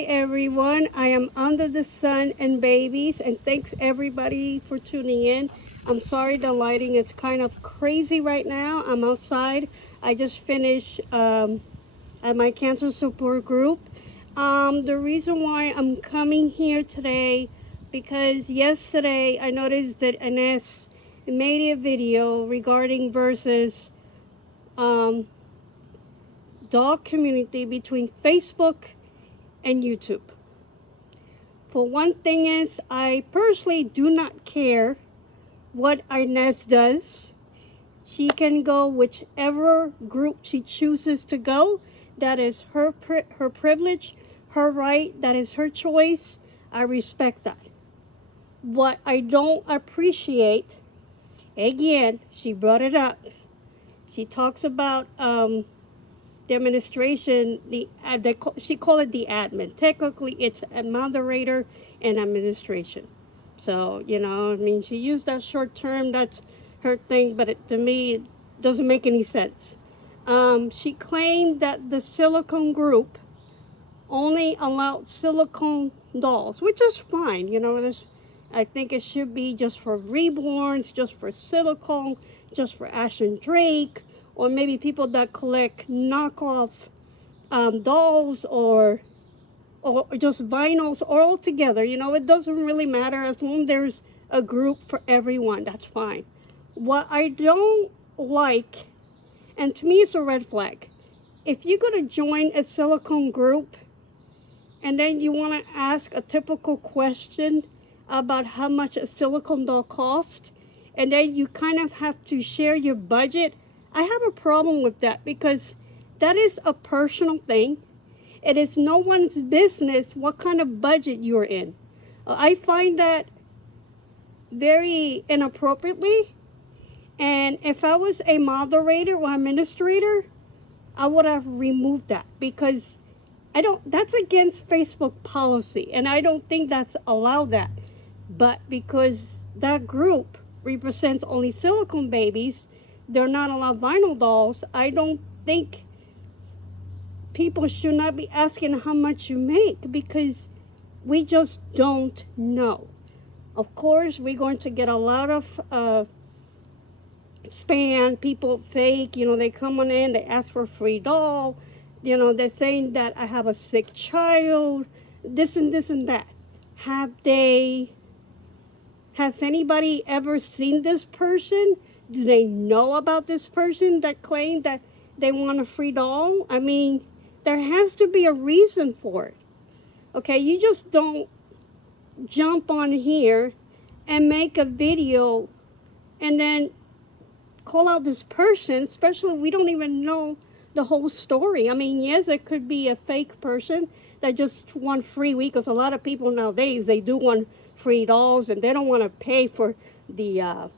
Hi everyone, I am under the sun and babies, and thanks everybody for tuning in. I'm sorry the lighting is kind of crazy right now. I'm outside. I just finished at my cancer support group. The reason why I'm coming here today, because yesterday I noticed that Ines made a video regarding versus dog community between Facebook and YouTube. For one thing is, I personally do not care what Ines does. She can go whichever group she chooses to go. That is her privilege, her right. That is her choice. I respect that. What I don't appreciate, again, she brought it up. She talks about the administration. She called it the admin. Technically, it's a moderator and administration. So, I mean, she used that short term. That's her thing, but to me, it doesn't make any sense. She claimed that the silicone group only allowed silicone dolls, which is fine. I think it should be just for reborns, just for silicone, just for Ash and Drake, or maybe people that collect knockoff dolls or just vinyls, or all together. It doesn't really matter as long as there's a group for everyone. That's fine. What I don't like, and to me it's a red flag, if you're going to join a silicone group and then you want to ask a typical question about how much a silicone doll costs, and then you kind of have to share your budget, I have a problem with that, because that is a personal thing. It is no one's business what kind of budget you're in. I find that very inappropriately, and if I was a moderator or administrator, I would have removed that, because that's against Facebook policy, and I don't think that's allowed that. But because that group represents only silicone babies, they're not allowed vinyl dolls. I don't think people should not be asking how much you make, because we just don't know. Of course, we're going to get a lot of spam, people fake, they come on in, they ask for a free doll, they're saying that I have a sick child, this and this and that. Has anybody ever seen this person? Do they know about this person that claimed that they want a free doll? I mean, there has to be a reason for it. Okay, you just don't jump on here and make a video and then call out this person, especially we don't even know the whole story. I mean, yes, it could be a fake person that just want free week, because a lot of people nowadays, they do want free dolls and they don't want to pay for the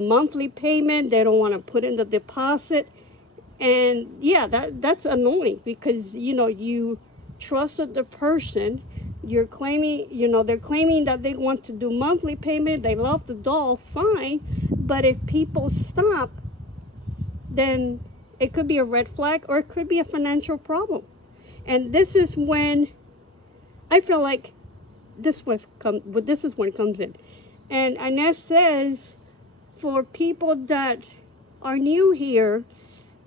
monthly payment. They don't want to put in the deposit. And yeah, that's annoying, because you trusted the person. You're claiming, they're claiming that they want to do monthly payment, they love the doll, fine. But if people stop, then it could be a red flag, or it could be a financial problem. And this is when I feel like this is when it comes in. And Ines says, for people that are new here,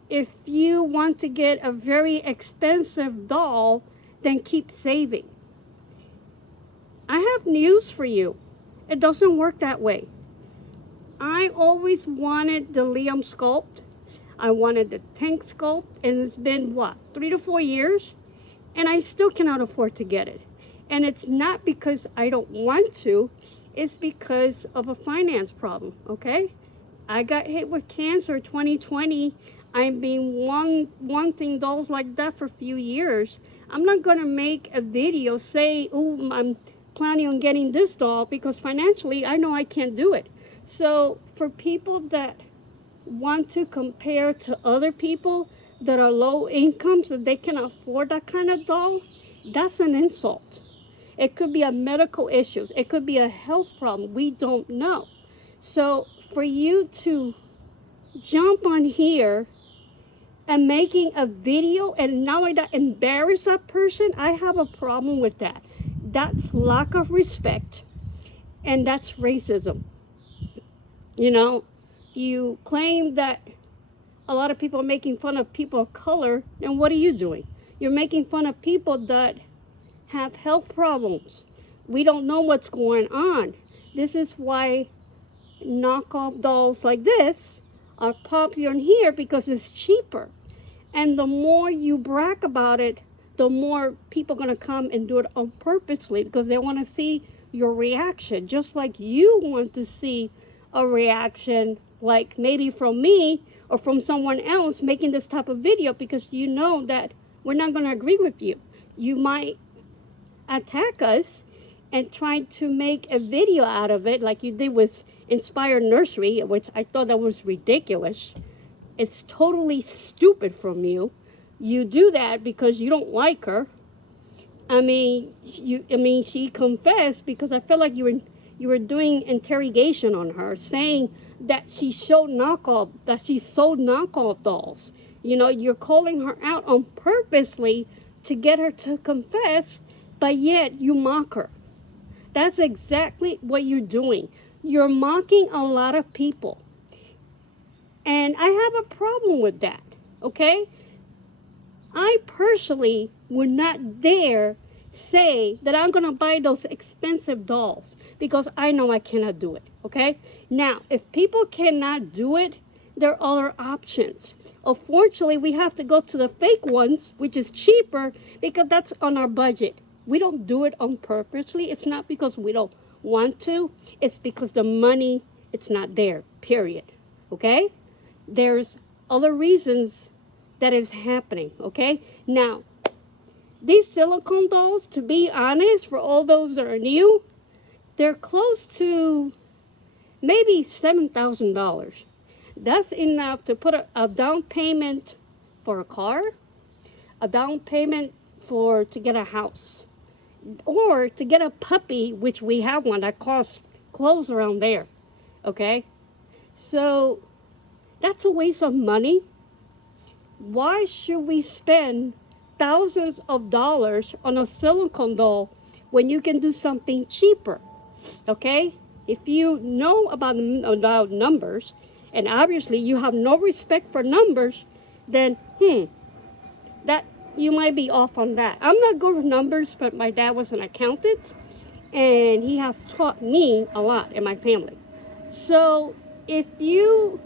if you want to get a very expensive doll, then keep saving. I have news for you. It doesn't work that way. I always wanted the Liam sculpt. I wanted the tank sculpt, and it's been 3 to 4 years, and I still cannot afford to get it. And it's not because I don't want to, it's because of a finance problem, okay? I got hit with cancer 2020. I've been wanting dolls like that for a few years. I'm not gonna make a video say, oh, I'm planning on getting this doll, because financially I know I can't do it. So for people that want to compare to other people that are low incomes, that they can afford that kind of doll, that's an insult. It could be a medical issues. It could be a health problem. We don't know. So for you to jump on here and making a video and not only that, embarrass that person, I have a problem with that. That's lack of respect, and that's racism. You know, you claim that a lot of people are making fun of people of color, and what are you doing? You're making fun of people that have health problems. We don't know what's going on. This is why knockoff dolls like this are popular in here, because it's cheaper. And the more you brag about it, the more people are going to come and do it on purposely, because they want to see your reaction, just like you want to see a reaction, like maybe from me or from someone else making this type of video, because you know that we're not going to agree with you. You might attack us and try to make a video out of it, like you did with Inspired Nursery, which I thought that was ridiculous. It's totally stupid from you. You do that because you don't like her. She confessed, because I felt like you were doing interrogation on her, saying that she sold knockoff dolls. You know, you're calling her out on purposely to get her to confess, but yet you mock her. That's exactly what you're doing. You're mocking a lot of people. And I have a problem with that, okay? I personally would not dare say that I'm going to buy those expensive dolls, because I know I cannot do it, okay? Now, if people cannot do it, there are other options. Unfortunately, we have to go to the fake ones, which is cheaper, because that's on our budget. We don't do it on purposely. It's not because we don't want to. It's because the money, it's not there, period, okay? There's other reasons that is happening, okay? Now, these silicone dolls, to be honest, for all those that are new, they're close to maybe $7,000. That's enough to put a down payment for a car, a down payment to get a house, or to get a puppy, which we have one that costs close around there, okay? So that's a waste of money. Why should we spend thousands of dollars on a silicone doll when you can do something cheaper, okay? If you know about numbers, and obviously you have no respect for numbers, then that you might be off on that. I'm not good with numbers, but my dad was an accountant, and he has taught me a lot in my family. So if you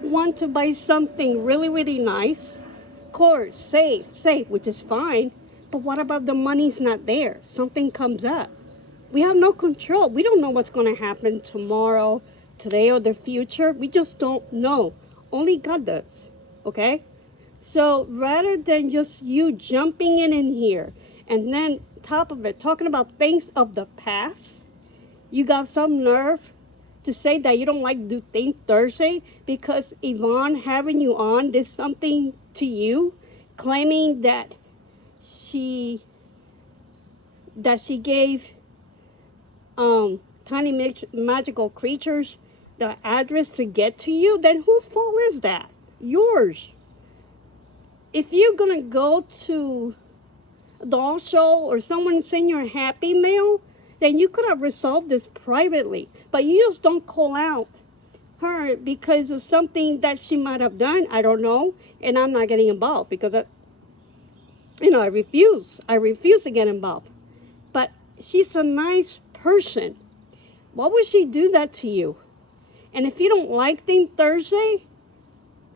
want to buy something really, really nice, of course, safe, which is fine, but what about the money's not there? Something comes up. We have no control. We don't know what's going to happen tomorrow, today, or the future. We just don't know. Only God does, okay? So rather than just you jumping in here and then top of it talking about things of the past, you got some nerve to say that you don't like to do Think Thursday because Yvonne having you on did something to you, claiming that she gave tiny magical creatures the address to get to you. Then whose fault is that? Yours. If you're gonna go to a doll show or someone send you a happy mail, then you could have resolved this privately. But you just don't call out her because of something that she might have done. I don't know, and I'm not getting involved because I refuse. I refuse to get involved. But she's a nice person. Why would she do that to you? And if you don't like Think Thursday,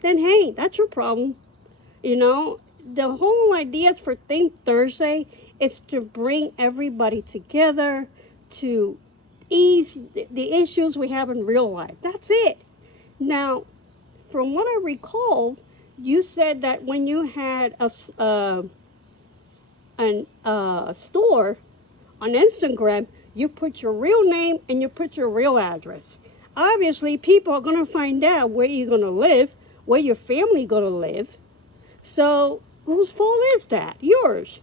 then hey, that's your problem. The whole idea for Think Thursday is to bring everybody together, to ease the issues we have in real life. That's it. Now, from what I recall, you said that when you had a store on Instagram, you put your real name and you put your real address. Obviously, people are going to find out where you're going to live, where your family going to live. So whose fault is that? Yours.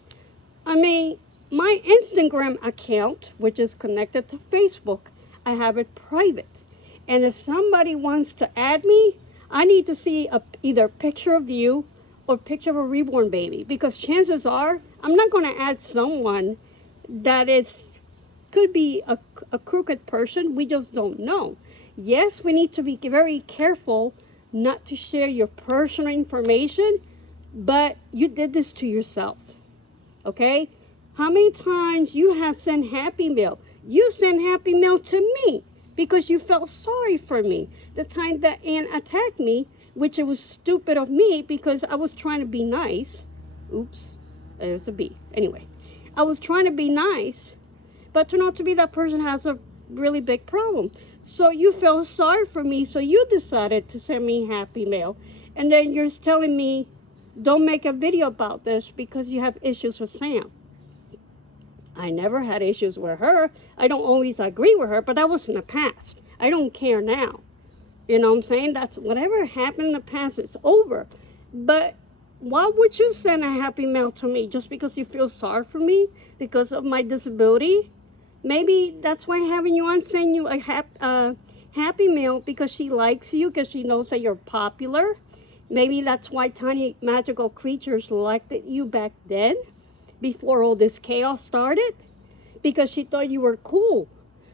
My Instagram account, which is connected to Facebook, I have it private. And if somebody wants to add me, I need to see either a picture of you or picture of a reborn baby, because chances are I'm not going to add someone that could be a crooked person. We just don't know. Yes, we need to be very careful not to share your personal information, but you did this to yourself. Okay? How many times you have sent Happy Mail? You sent Happy Mail to me because you felt sorry for me. The time that Ann attacked me, which it was stupid of me because I was trying to be nice. Oops, there's a B. Anyway, I was trying to be nice, but turned out to be that person has a really big problem. So you felt sorry for me, so you decided to send me Happy Mail. And then you're telling me, don't make a video about this because you have issues with Sam. I never had issues with her. I don't always agree with her, but that was in the past. I don't care now. You know what I'm saying? That's whatever happened in the past, it's over. But why would you send a Happy Mail to me? Just because you feel sorry for me? Because of my disability? Maybe that's why having you on send you a Happy Mail, because she likes you, because she knows that you're popular. Maybe that's why tiny magical creatures liked you back then, before all this chaos started, because she thought you were cool.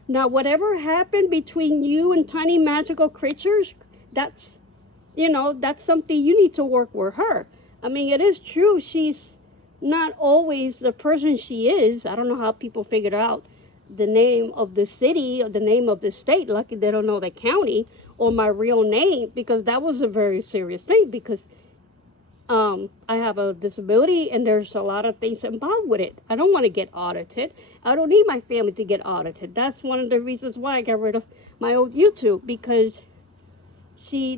Now, whatever happened between you and tiny magical creatures, that's something you need to work with her. I mean, it is true she's not always the person she is. I don't know how people figured out the name of the city or the name of the state. Lucky they don't know the county or my real name, because that was a very serious thing, because I have a disability and there's a lot of things involved with it. I don't want to get audited. I don't need my family to get audited. That's one of the reasons why I got rid of my old YouTube, because she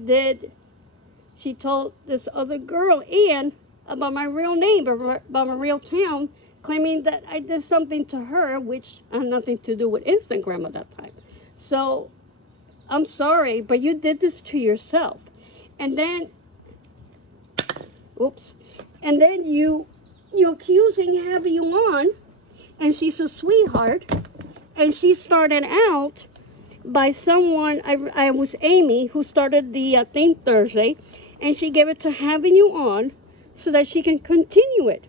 told this other girl, Ann, about my real name, about my real town, claiming that I did something to her, which had nothing to do with Instagram at that time. So I'm sorry, but you did this to yourself. And then, oops, and then you accusing having you on, and she's a sweetheart, and she started out by someone, I was Amy, who started the thing Thursday, and she gave it to having you on so that she can continue it.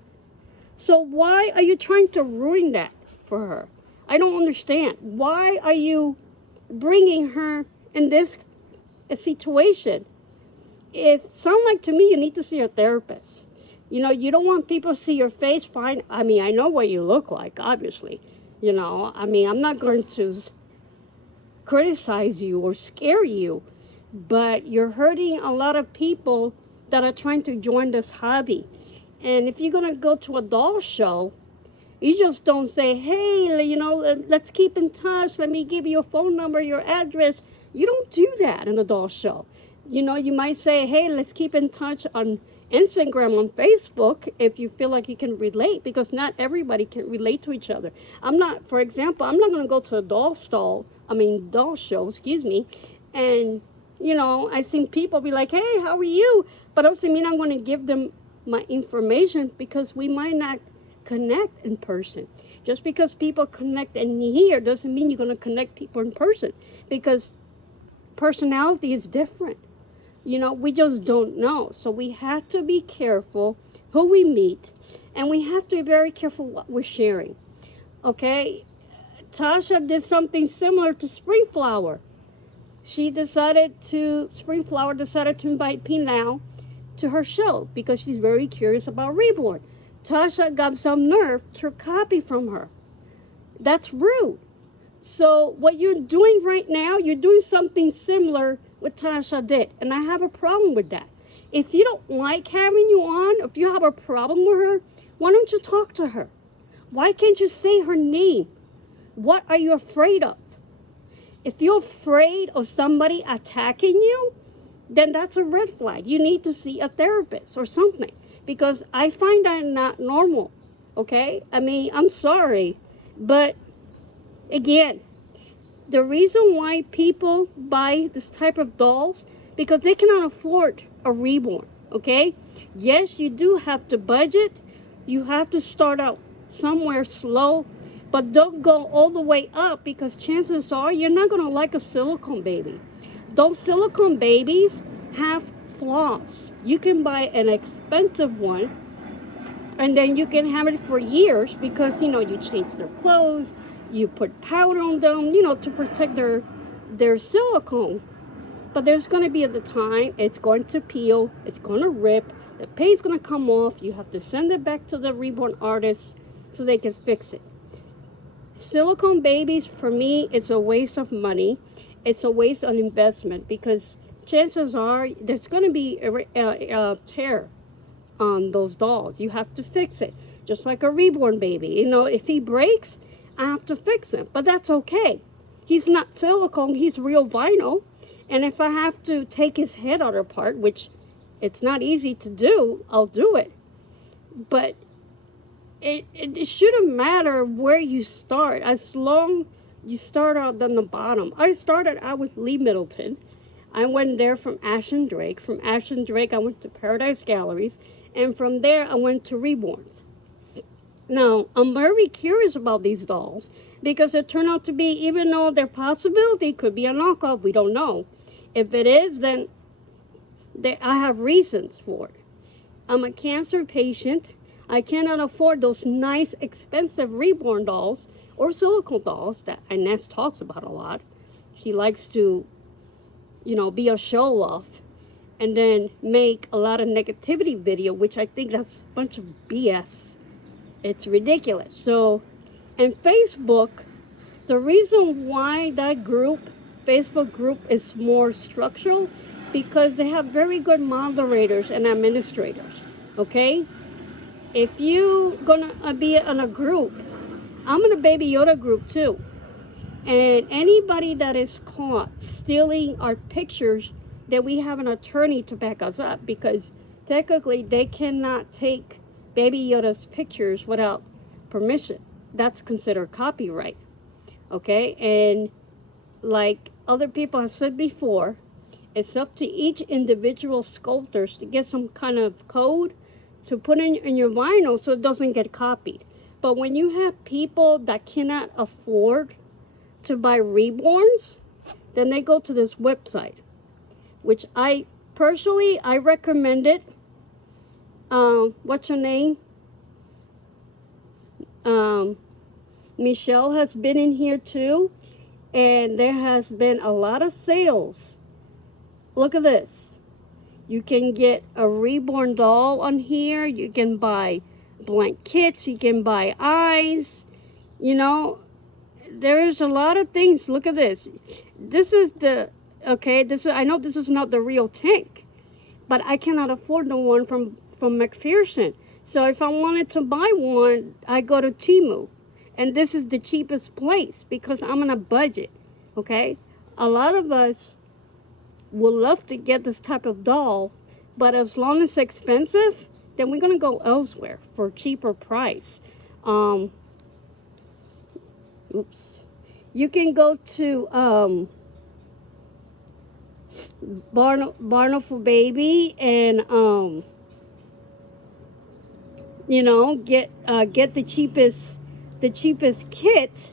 So why are you trying to ruin that for her? I don't understand. Why are you bringing her in this situation? It sounds like to me you need to see a therapist. You know, you don't want people to see your face. Fine. I mean, I know what you look like, obviously. You know, I mean, I'm not going to criticize you or scare you, but you're hurting a lot of people that are trying to join this hobby. And if you're going to go to a doll show, you just don't say, hey, you know, let's keep in touch. Let me give you a phone number, your address. You don't do that in a doll show. You know, you might say, hey, let's keep in touch on Instagram, on Facebook, if you feel like you can relate, because not everybody can relate to each other. For example, I'm not going to go to a doll show, and, you know, I seen people be like, hey, how are you? But doesn't mean I'm going to give them my information, because we might not connect in person. Just because people connect in here doesn't mean you're going to connect people in person, because personality is different. You know, we just don't know. So we have to be careful who we meet, and we have to be very careful what we're sharing. Okay? Tasha did something similar to Springflower. Springflower decided to invite Pinal to her show because she's very curious about Reborn. Tasha got some nerve to copy from her. That's rude. So what you're doing right now, you're doing something similar what Tasha did, and I have a problem with that. If you don't like having you on, if you have a problem with her, why don't you talk to her? Why can't you say her name? What are you afraid of? If you're afraid of somebody attacking you, then that's a red flag. You need to see a therapist or something, because I find that not normal. Okay? I mean, I'm sorry, but again, the reason why people buy this type of dolls, because they cannot afford a reborn. Okay? Yes, you do have to budget. You have to start out somewhere slow, but don't go all the way up, because chances are you're not going to like a silicone baby. Those silicone babies have flaws. You can buy an expensive one and then you can have it for years because, you know, you change their clothes, you put powder on them, you know, to protect their silicone. But there's going to be at the time it's going to peel, it's going to rip, the paint's going to come off. You have to send it back to the reborn artist so they can fix it. Silicone babies, for me, it's a waste of money. It's a waste of investment because chances are there's going to be a tear on those dolls. You have to fix it, just like a reborn baby. You know, if he breaks, I have to fix him, but that's okay. He's not silicone, he's real vinyl. And if I have to take his head out apart, which it's not easy to do, I'll do it. But it shouldn't matter where you start, as long you start out on the bottom. I started out with Lee Middleton. I went there from Ash and Drake. From Ash and Drake, I went to Paradise Galleries. And from there, I went to Reborns. Now, I'm very curious about these dolls because it turned out to be, even though their possibility could be a knockoff, we don't know. If it is, then I have reasons for it. I'm a cancer patient. I cannot afford those nice, expensive reborn dolls or silicone dolls that Ines talks about a lot. She likes to, you know, be a show-off and then make a lot of negativity video, which I think that's a bunch of BS. It's ridiculous. So, and Facebook, the reason why that group, Facebook group, is more structural because they have very good moderators and administrators, okay? If you gonna be in a group, I'm in a Baby Yoda group too. And anybody that is caught stealing our pictures, that we have an attorney to back us up because technically they cannot take Baby Yoda's pictures without permission. That's considered copyright, okay? And like other people have said before, it's up to each individual sculptors to get some kind of code to put in your vinyl so it doesn't get copied. But when you have people that cannot afford to buy reborns, then they go to this website, which I personally, I recommend it. What's her name? Michelle has been in here too, and there has been a lot of sales. Look at this. You can get a reborn doll on here. You can buy blank kits. You can buy eyes. You know, there's a lot of things. Look at this. This is the, okay, this is, I know this is not the real tank, but I cannot afford the one from McPherson. So if I wanted to buy one, I go to Temu. And this is the cheapest place because I'm on a budget, okay? A lot of us would love to get this type of doll, but as long as it's expensive, then we're going to go elsewhere for a cheaper price. Oops. You can go to Barn for Baby and you know, get the cheapest kit.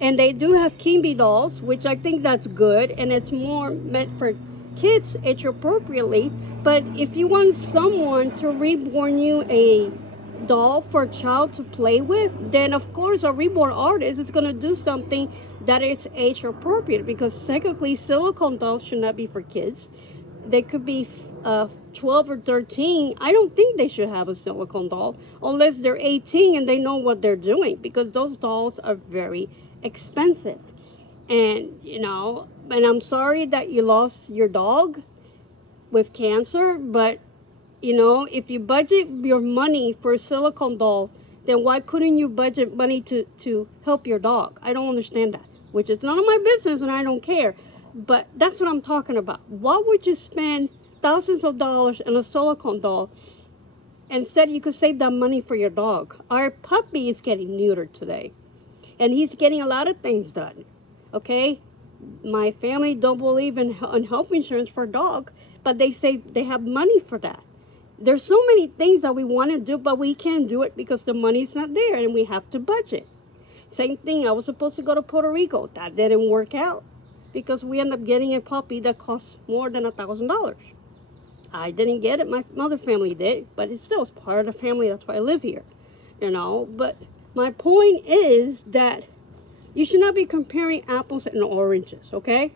And they do have Kimby dolls, which I think that's good, and it's more meant for kids age appropriately. But if you want someone to reborn you a doll for a child to play with, then of course a reborn artist is going to do something that is age appropriate, because technically silicone dolls should not be for kids. They could be 12 or 13. I don't think they should have a silicone doll unless they're 18 and they know what they're doing, because those dolls are very expensive. And you know, and I'm sorry that you lost your dog with cancer, but you know, if you budget your money for a silicone doll, then why couldn't you budget money to help your dog? I don't understand that, which is none of my business and I don't care. But that's what I'm talking about. Why would you spend thousands of dollars on a silicone doll? Instead, you could save that money for your dog. Our puppy is getting neutered today, and he's getting a lot of things done, okay? My family don't believe in health insurance for a dog, but they say they have money for that. There's so many things that we want to do, but we can't do it because the money's not there, and we have to budget. Same thing, I was supposed to go to Puerto Rico. That didn't work out. because we end up getting a puppy that costs more than $1,000. I didn't get it, my mother family did, but it's still part of the family, that's why I live here, you know. But my point is that you should not be comparing apples and oranges, okay?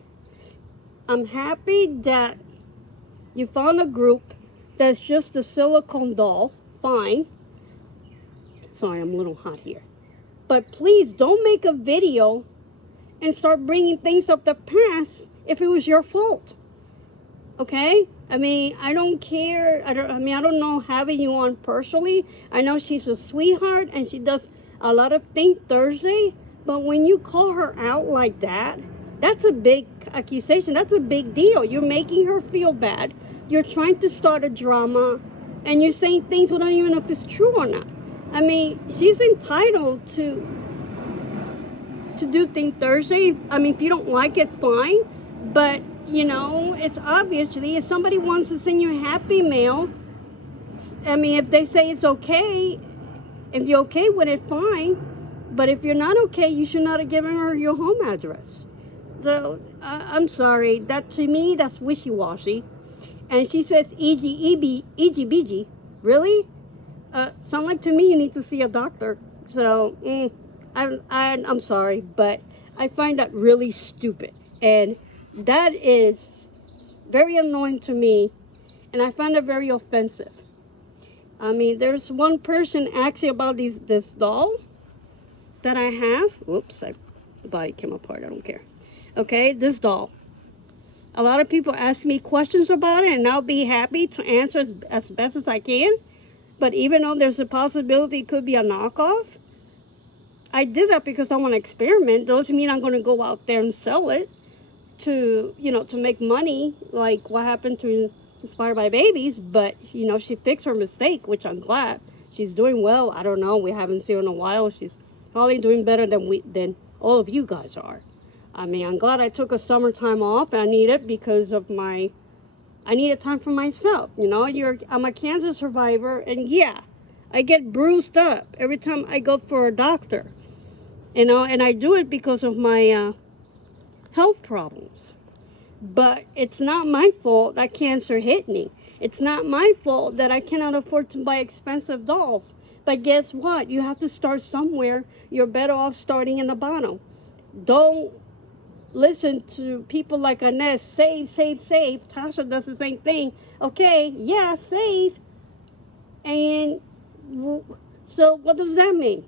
I'm happy that you found a group that's just a silicone doll, fine. Sorry, I'm a little hot here. But please don't make a video and start bringing things of the past if it was your fault. Okay? I mean, I don't care. I don't know having you on personally. I know she's a sweetheart and she does a lot of Think Thursday. But when you call her out like that, that's a big accusation. That's a big deal. You're making her feel bad. You're trying to start a drama. And you're saying things we don't even know if it's true or not. I mean, she's entitled to do Think Thursday. I mean, if you don't like it, fine. But, you know, it's obviously, if somebody wants to send you a happy mail, I mean, if they say it's okay, if you're okay with it, fine. But if you're not okay, you should not have given her your home address. So, I'm sorry. That, to me, that's wishy-washy. And she says, EGBG. Really? Sound like to me you need to see a doctor. So, I'm sorry, but I find that really stupid. And that is very annoying to me. And I find it very offensive. I mean, there's one person actually about this doll that I have. Whoops, the body came apart. I don't care. Okay, this doll. A lot of people ask me questions about it, and I'll be happy to answer as best as I can. But even though there's a possibility it could be a knockoff, I did that because I want to experiment. Doesn't mean I'm going to go out there and sell it to, you know, to make money, like what happened to Inspired by Babies. But, you know, she fixed her mistake, which I'm glad. She's doing well. I don't know. We haven't seen her in a while. She's probably doing better than all of you guys are. I mean, I'm glad I took a summertime off. I need it because of I needed time for myself. You know, I'm a cancer survivor, and yeah, I get bruised up every time I go for a doctor. You know, and I do it because of my health problems. But it's not my fault that cancer hit me. It's not my fault that I cannot afford to buy expensive dolls. But guess what? You have to start somewhere. You're better off starting in the bottom. Don't listen to people like Ines, save. Tasha does the same thing. Okay, yeah, save. And so what does that mean?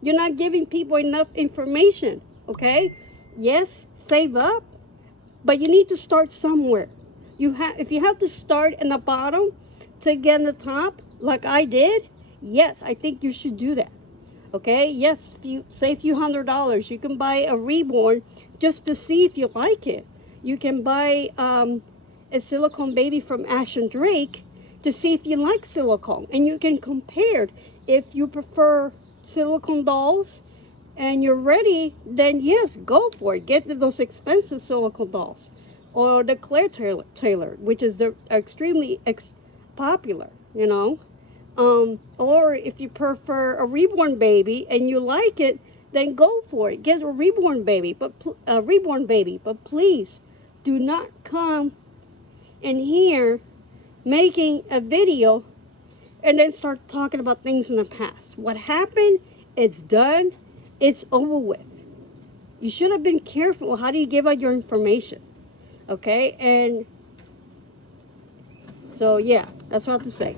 You're not giving people enough information, okay? Yes, save up, but you need to start somewhere. If you have to start in the bottom to get in the top, like I did, yes, I think you should do that. Okay, yes, if you save a few $100s, you can buy a reborn just to see if you like it. You can buy a silicone baby from Ash and Drake to see if you like silicone. And you can compare. If you prefer silicone dolls and you're ready, then yes, go for it. Get those expensive silicone dolls. Or the Claire Taylor, which is extremely popular, you know. Or if you prefer a reborn baby and you like it, then go for it. Get a reborn baby, but please do not come in here making a video and then start talking about things in the past. What happened, it's done, it's over with. You should have been careful. How do you give out your information? Okay, and so yeah, that's what I have to say.